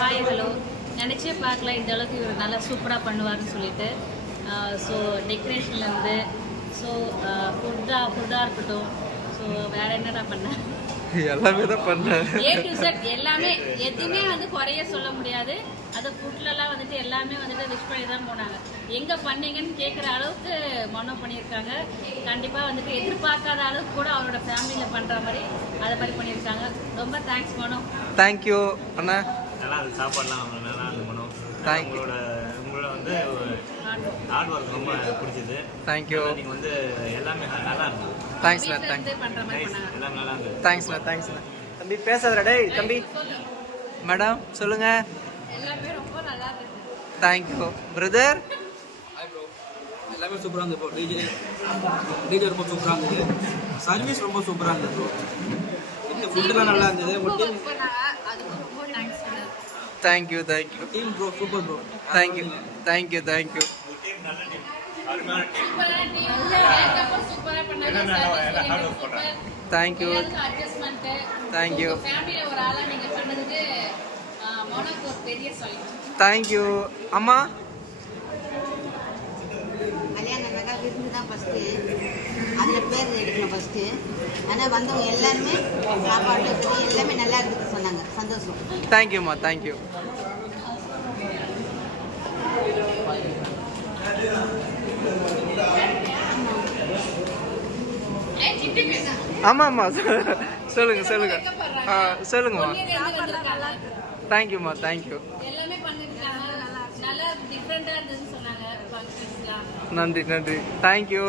Hi hello நினச்சே பார்க்கல இந்த அளவுக்கு இவர் நல்லா சூப்பராக பண்ணுவார்னு சொல்லிட்டு. ஸோ டெக்கரேஷன்லேருந்து ஸோ ஃபுட்டாக இருக்கட்டும். ஸோ வேறு என்னடா பண்ணேன் எல்லாமே தான் பண்ணேன். A to Z எல்லாமே எதுவுமே வந்து குறைய சொல்ல முடியாது. அது ஃபுட்லலாம் வந்துட்டு எல்லாமே வந்துட்டு விஷ் பண்ணி தான் போனாங்க. எங்கே பண்ணீங்கன்னு கேட்குற அளவுக்கு மனோ பண்ணியிருக்காங்க. கண்டிப்பாக வந்துட்டு எதிர்பார்க்காத அளவுக்கு கூட அவரோட ஃபேமிலியில் பண்ணுற மாதிரி அதை மாதிரி பண்ணியிருக்காங்க. ரொம்ப தேங்க்ஸ் மனோ. தேங்க்யூ அண்ணா. நல்லா அது சாப்பாடுலாம் நல்லா இது பண்ணும். உங்களோட வந்து ஹார்ட் ஒர்க் ரொம்ப பிடிச்சது. தேங்க்யூ. நீங்கள் வந்து எல்லாமே நல்லா இருக்கும். தேங்க்ஸ்ண்ணா தேங்க்ஸ். பண்ணுற மாதிரி பண்ணாங்க. எல்லாம் நல்லா இருந்தது. தேங்க்ஸ்ண்ணா. தம்பி பேசாதடா டேய் தம்பி. மேடம் சொல்லுங்க. எல்லாமே ரொம்ப நல்லா இருந்துச்சு. Thank you brother. எல்லாமே சூப்பராக இருந்தது ப்ரோ. டிஜே ரொம்ப சூப்பராக இருந்தது. சர்வீஸ் ரொம்ப சூப்பராக இருந்தது ப்ரோ. இந்த ஃபுட்டுலாம் நல்லா இருந்தது. Thank you team bro super bro. Thank you. சூப்பராக பண்ணாங்க. தேங்க்யூ. தேங்க்யூ. ஃபேமிலியில் ஒரு ஆளாக நீங்கள் பண்ணதுக்கு மனோக்கு ஒரு பெரிய சொல்லி. தேங்க்யூ அம்மா. கல்யாண நகர் விருந்து தான் ஃபஸ்ட்டு, அதில் பேர் எடுக்கணும் ஃபஸ்ட்டு. ஆனால் வந்தவங்க எல்லாருமே சாப்பாடு எல்லாமே நல்லா இருக்குதுன்னு சொன்னாங்க. சந்தோஷம். தேங்க்யூம்மா தேங்க்யூ. ஆமாம்மா சொல்லுங்க சொல்லுங்கம்மா. தேங்க்யூம்மா தேங்க்யூ. எல்லாமே பண்ணிருக்காங்க. நல்லா டிஃப்ரெண்டா இருந்ததுன்னு சொன்னாங்க. நன்றி தேங்க்யூ.